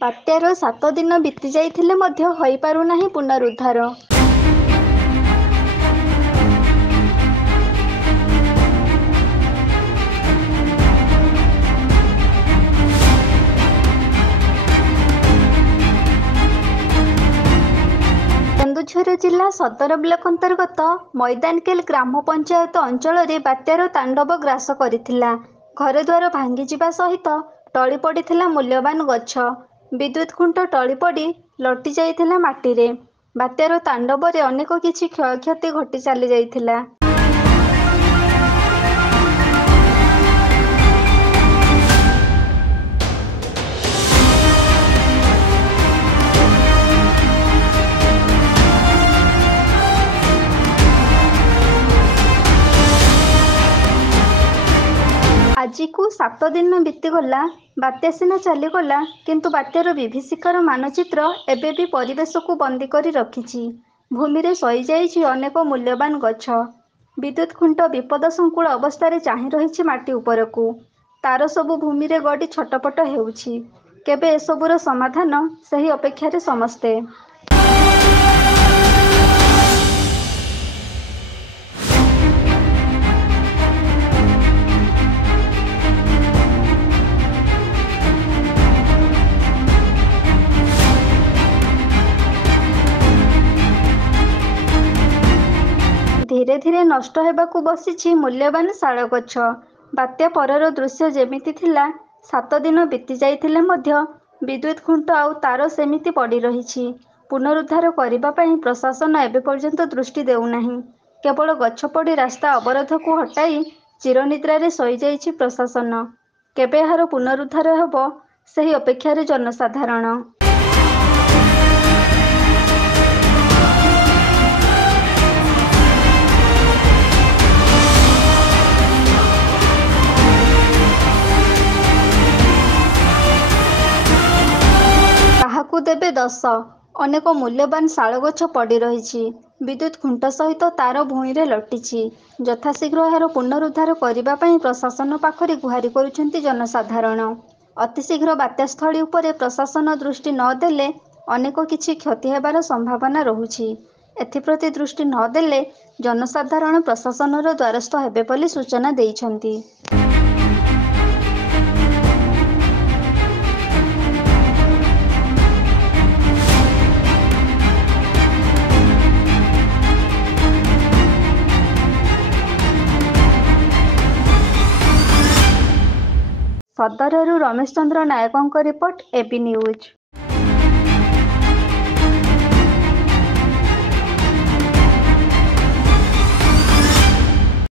ବାତ୍ୟାର 7 ଦିନ ବିତି ଯାଇଥିଲେ ମଧ୍ୟ ହୋଇପାରୁନାହିଁ ପୁନରୁଦ୍ଧାର। କେନ୍ଦୁଝର ଜିଲ୍ଲା ସଦର ବ୍ଲକ ଅନ୍ତର୍ଗତ ମଇଦାନକେଲ ଗ୍ରାମ ପଞ୍ଚାୟତ ଅଞ୍ଚଳରେ ବାତ୍ୟାର ତାଣ୍ଡବ ଗ୍ରାସ କରିଥିଲା। ଘରଦ୍ୱାର ଭାଙ୍ଗିଯିବା ସହିତ ଟଳି ପଡ଼ିଥିଲା ମୂଲ୍ୟବାନ ଗଛ। ବିଦ୍ୟୁତ୍ ଖୁଣ୍ଟ ଟଳି ପଡ଼ି ଲୋଟି ଯାଇଥିଲା ମାଟିରେ। ବାତ୍ୟାର ତାଣ୍ଡବରେ ଅନେକ କିଛି କ୍ଷୟକ୍ଷତି ଘଟି ଚାଲିଯାଇଥିଲା। ଆଜିକୁ 7 ଦିନ ବିତିଗଲା। ବାତ୍ୟା ସିନା ଚାଲିଗଲା, କିନ୍ତୁ ବାତ୍ୟାର ବିଭୀଷିକାର ମାନଚିତ୍ର ଏବେ ବି ପରିବେଶକୁ ବନ୍ଦୀ କରି ରଖିଛି। ଭୂମିରେ ଶୋଇଯାଇଛି ଅନେକ ମୂଲ୍ୟବାନ ଗଛ। ବିଦ୍ୟୁତ୍ ଖୁଣ୍ଟ ବିପଦସଙ୍କୁଳ ଅବସ୍ଥାରେ ଚାହିଁ ରହିଛି ମାଟି ଉପରକୁ। ତାର ସବୁ ଭୂମିରେ ଗଡ଼ି ଛଟପଟ ହେଉଛି। କେବେ ଏସବୁର ସମାଧାନ, ସେହି ଅପେକ୍ଷାରେ ସମସ୍ତେ। ଧୀରେ ଧୀରେ ନଷ୍ଟ ହେବାକୁ ବସିଛି ମୂଲ୍ୟବାନ ଶାଳ ଗଛ। ବାତ୍ୟା ପରର ଦୃଶ୍ୟ ଯେମିତି ଥିଲା, 7 ଦିନ ବିତି ଯାଇଥିଲେ ମଧ୍ୟ ବିଦ୍ୟୁତ୍ ଖୁଣ୍ଟ ଆଉ ତାର ସେମିତି ପଡ଼ି ରହିଛି। ପୁନରୁଦ୍ଧାର କରିବା ପାଇଁ ପ୍ରଶାସନ ଏବେ ପର୍ଯ୍ୟନ୍ତ ଦୃଷ୍ଟି ଦେଉନାହିଁ। କେବଳ ଗଛ ପଡ଼ି ରାସ୍ତା ଅବରୋଧକୁ ହଟାଇ ଚିରନିଦ୍ରାରେ ଶୋଇଯାଇଛି ପ୍ରଶାସନ। କେବେ ଏହାର ପୁନରୁଦ୍ଧାର ହେବ, ସେହି ଅପେକ୍ଷାରେ ଜନସାଧାରଣ। କାହାକୁ ଦେବେ ଦୋଷ? ଅନେକ ମୂଲ୍ୟବାନ ଶାଳ ଗଛ ପଡ଼ି ରହିଛି। ବିଦ୍ୟୁତ୍ ଖୁଣ୍ଟ ସହିତ ତାର ଭୂଇଁରେ ଲୋଟିଛି। ଯଥାଶୀଘ୍ର ଏହାର ପୁନରୁଦ୍ଧାର କରିବା ପାଇଁ ପ୍ରଶାସନ ପାଖରେ ଗୁହାରି କରୁଛନ୍ତି ଜନସାଧାରଣ। ଅତିଶୀଘ୍ର ବାତ୍ୟାସ୍ଥଳୀ ଉପରେ ପ୍ରଶାସନ ଦୃଷ୍ଟି ନ ଦେଲେ ଅନେକ କିଛି କ୍ଷତି ହେବାର ସମ୍ଭାବନା ରହୁଛି। ଏଥିପ୍ରତି ଦୃଷ୍ଟି ନ ଦେଲେ ଜନସାଧାରଣ ପ୍ରଶାସନର ଦ୍ୱାରସ୍ଥ ହେବେ ବୋଲି ସୂଚନା ଦେଇଛନ୍ତି। ସଦରରୁ ରମେଶ ଚନ୍ଦ୍ର ନାୟକଙ୍କ ରିପୋର୍ଟ, ଏବି ନ୍ୟୁଜ୍।